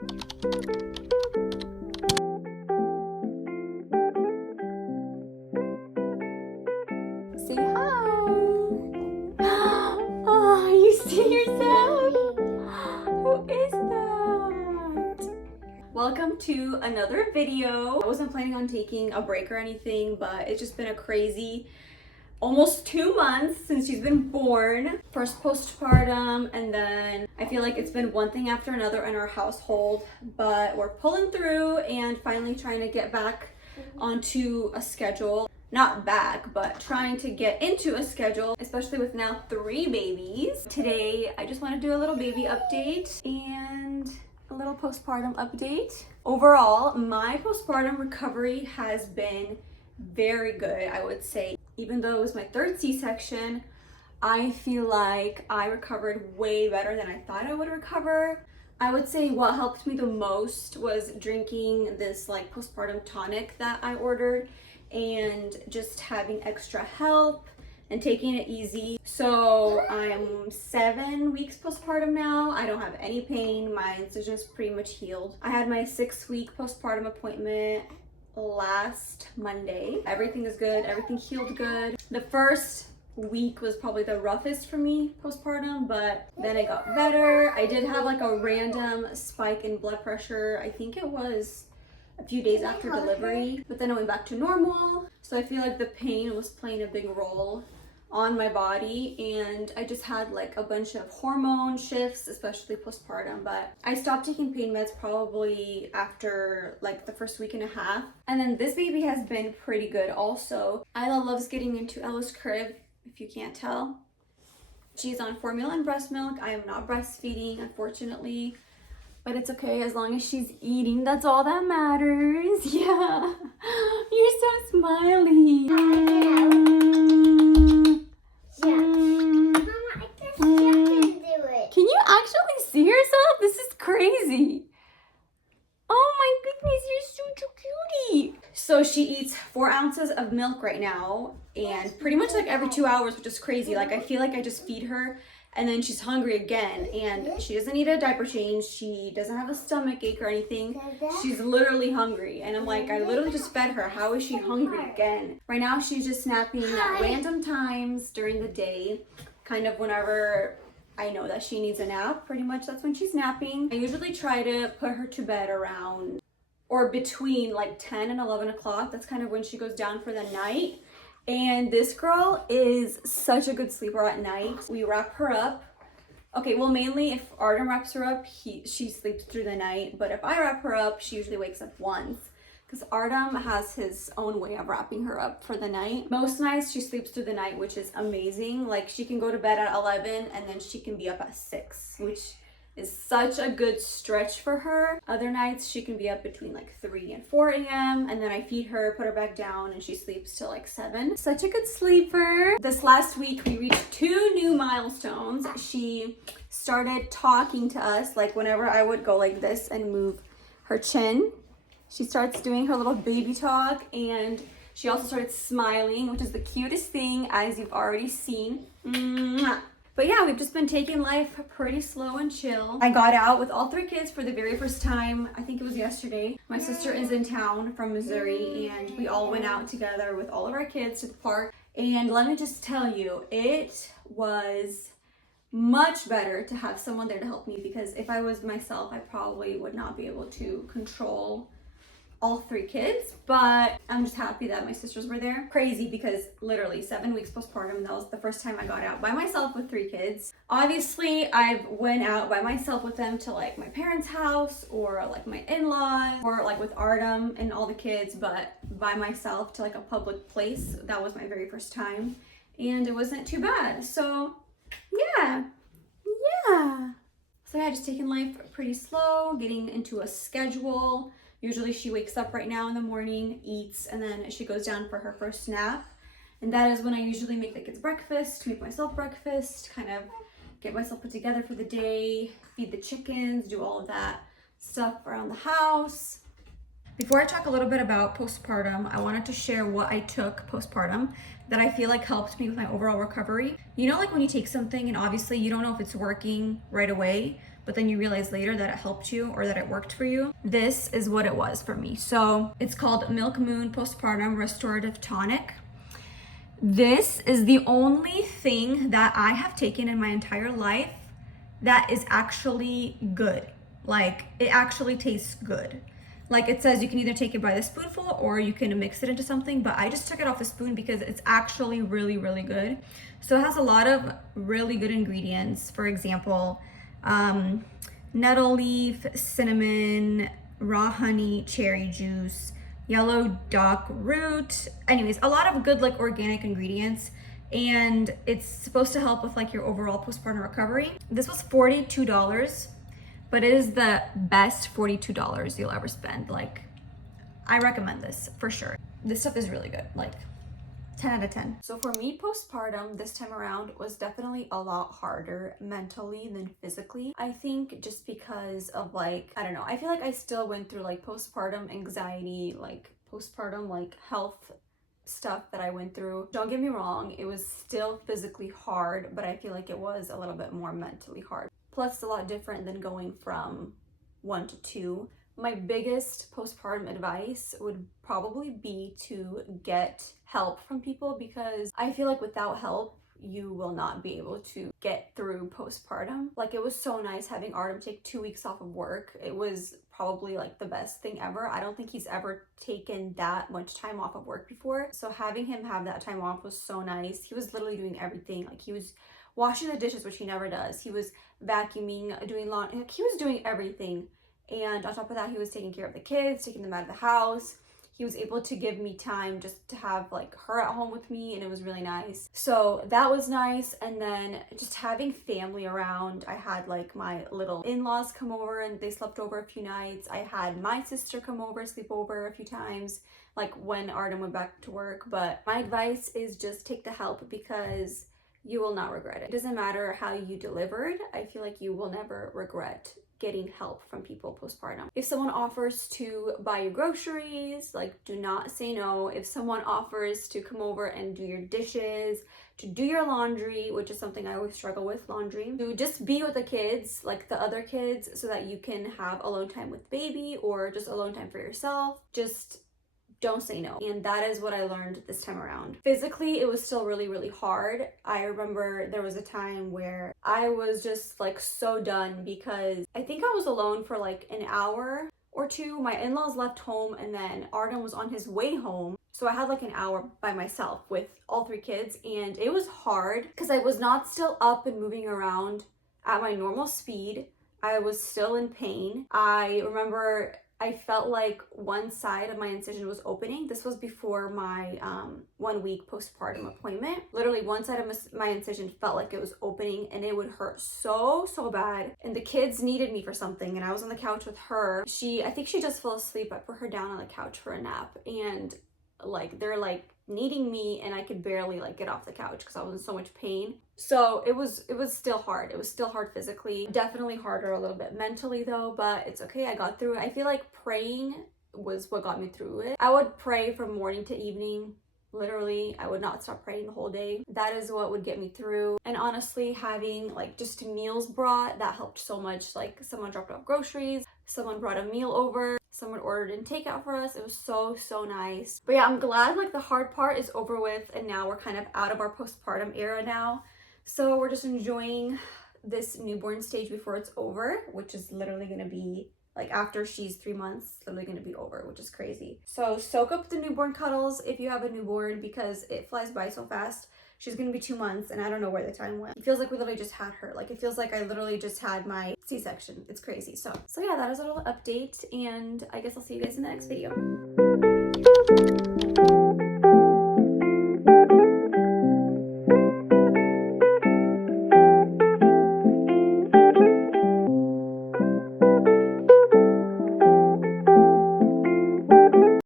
Say hi. Oh, you see yourself? Who is that? Welcome to another video. I wasn't planning on taking a break or anything, but it's just been a crazy almost 2 months since she's been born. First postpartum, and then I feel like it's been one thing after another in our household, but we're pulling through and finally trying to get back onto a schedule. Not back, but trying to get into a schedule, especially with now 3 babies. Today, I just want to do a little baby update and a little postpartum update. Overall, my postpartum recovery has been very good, I would say. Even though it was my 3rd C-section, I feel like I recovered way better than I thought I would recover. I would say what helped me the most was drinking this like postpartum tonic that I ordered and just having extra help and taking it easy. So I'm 7 weeks postpartum now. I don't have any pain. My incision's pretty much healed. I had my 6-week postpartum appointment last Monday. Everything is good. Everything healed good. The first week was probably the roughest for me postpartum, but then it got better. I did have like a random spike in blood pressure. I think it was a few days after delivery, but then it went back to normal. So I feel like the pain was playing a big role on my body, and I just had like a bunch of hormone shifts, especially postpartum. But I stopped taking pain meds probably after like the first week and a half. And then this baby has been pretty good also. Isla loves getting into Ella's crib, if you can't tell. She's on formula and breast milk. I am not breastfeeding, unfortunately. But it's okay as long as she's eating. That's all that matters. Yeah. You're so smiley. Can you actually see yourself? This is crazy. Oh my goodness, you're such a cutie. So she eats 4 ounces of milk right now, and pretty much like every 2 hours, which is crazy. Like I feel like I just feed her and then she's hungry again, and she doesn't need a diaper change. She doesn't have a stomach ache or anything. She's literally hungry, and I'm like, I literally just fed her. How is she hungry again? Right now she's just napping at random times during the day, kind of whenever I know that she needs a nap. Pretty much that's when she's napping. I usually try to put her to bed around or between like 10 and 11 o'clock. That's kind of when she goes down for the night. And this girl is such a good sleeper at night. We wrap her up. Okay, well, mainly if Artem wraps her up, she sleeps through the night. But if I wrap her up, she usually wakes up once, because Artem has his own way of wrapping her up for the night. Most nights she sleeps through the night, which is amazing. Like she can go to bed at 11 and then she can be up at 6, which is such a good stretch for her. Other nights she can be up between like 3 and 4 a.m. and then I feed her, put her back down, and she sleeps till like 7. Such a good sleeper. This last week we reached 2 new milestones. She started talking to us, like whenever I would go like this and move her chin, she starts doing her little baby talk, and she also started smiling, which is the cutest thing, as you've already seen. Mwah. But yeah, we've just been taking life pretty slow and chill. I got out with all 3 kids for the very first time. I think it was yesterday. My sister is in town from Missouri, and we all went out together with all of our kids to the park. And let me just tell you, it was much better to have someone there to help me, because if I was myself, I probably would not be able to control all 3 kids. But I'm just happy that my sisters were there. Crazy, because literally 7 weeks postpartum, that was the first time I got out by myself with 3 kids. Obviously I've went out by myself with them to like my parents' house or like my in-laws, or like with Artem and all the kids, but by myself to like a public place, that was my very first time, and it wasn't too bad. So yeah. So yeah, just taking life pretty slow, getting into a schedule. Usually she wakes up right now in the morning, eats, and then she goes down for her first nap. And that is when I usually make the kids breakfast, make myself breakfast, kind of get myself put together for the day, feed the chickens, do all of that stuff around the house. Before I talk a little bit about postpartum, I wanted to share what I took postpartum that I feel like helped me with my overall recovery. You know, like when you take something and obviously you don't know if it's working right away, but then you realize later that it helped you or that it worked for you. This is what it was for me. So it's called Milk Moon Postpartum Restorative Tonic. This is the only thing that I have taken in my entire life that is actually good. Like, it actually tastes good. Like, it says you can either take it by the spoonful or you can mix it into something, but I just took it off the spoon because it's actually really, really good. So it has a lot of really good ingredients. For example, nettle leaf, cinnamon, raw honey, cherry juice, yellow dock root. Anyways, a lot of good like organic ingredients. And it's supposed to help with like your overall postpartum recovery. This was $42. But it is the best $42 you'll ever spend. Like, I recommend this for sure. This stuff is really good, like 10 out of 10. So for me, postpartum this time around was definitely a lot harder mentally than physically. I think just because of like, I don't know, I feel like I still went through like postpartum anxiety, like postpartum like health stuff that I went through. Don't get me wrong, it was still physically hard, but I feel like it was a little bit more mentally hard. Plus, it's a lot different than going from 1 to 2. My biggest postpartum advice would probably be to get help from people, because I feel like without help, you will not be able to get through postpartum. Like, it was so nice having Artem take 2 weeks off of work. It was probably like the best thing ever. I don't think he's ever taken that much time off of work before. So having him have that time off was so nice. He was literally doing everything. Like, he was washing the dishes, which he never does. He was vacuuming, doing laundry. He was doing everything. And on top of that, he was taking care of the kids, taking them out of the house. He was able to give me time just to have like her at home with me, and it was really nice. So that was nice. And then just having family around. I had like my little in-laws come over and they slept over a few nights. I had my sister come over, sleep over a few times, like when Artem went back to work. But my advice is just take the help, because you will not regret it. It doesn't matter how you delivered. I feel like you will never regret getting help from people postpartum. If someone offers to buy you groceries, like, do not say no. If someone offers to come over and do your dishes, to do your laundry, which is something I always struggle with, laundry, to just be with the kids, like the other kids, so that you can have alone time with baby or just alone time for yourself, just don't say no. And that is what I learned this time around. Physically, it was still really, really hard. I remember there was a time where I was just like so done, because I think I was alone for like an hour or two. My in-laws left home and then Artem was on his way home. So I had like an hour by myself with all 3 kids, and it was hard because I was not still up and moving around at my normal speed. I was still in pain. I remember I felt like one side of my incision was opening. This was before my 1 week postpartum appointment. Literally one side of my incision felt like it was opening, and it would hurt so bad. And the kids needed me for something, and I was on the couch with her. I think she just fell asleep. I put her down on the couch for a nap, and like they're like needing me, and I could barely like get off the couch because I was in so much pain. So it was still hard. It was still hard physically. Definitely harder a little bit mentally though, but it's okay. I got through it. I feel like praying was what got me through it. I would pray from morning to evening. Literally, I would not stop praying the whole day. That is what would get me through. And honestly, having like just meals brought, that helped so much. Like, someone dropped off groceries, someone brought a meal over, someone ordered in takeout for us. It was so nice. But yeah, I'm glad like the hard part is over with, and now we're kind of out of our postpartum era now. So we're just enjoying this newborn stage before it's over, which is literally gonna be like after she's 3 months, literally gonna be over, which is crazy. So soak up the newborn cuddles if you have a newborn, because it flies by so fast. She's gonna be 2 months, and I don't know where the time went. It feels like we literally just had her. Like, it feels like I literally just had my C-section. It's crazy. So yeah, that is a little update, and I guess I'll see you guys in the next video.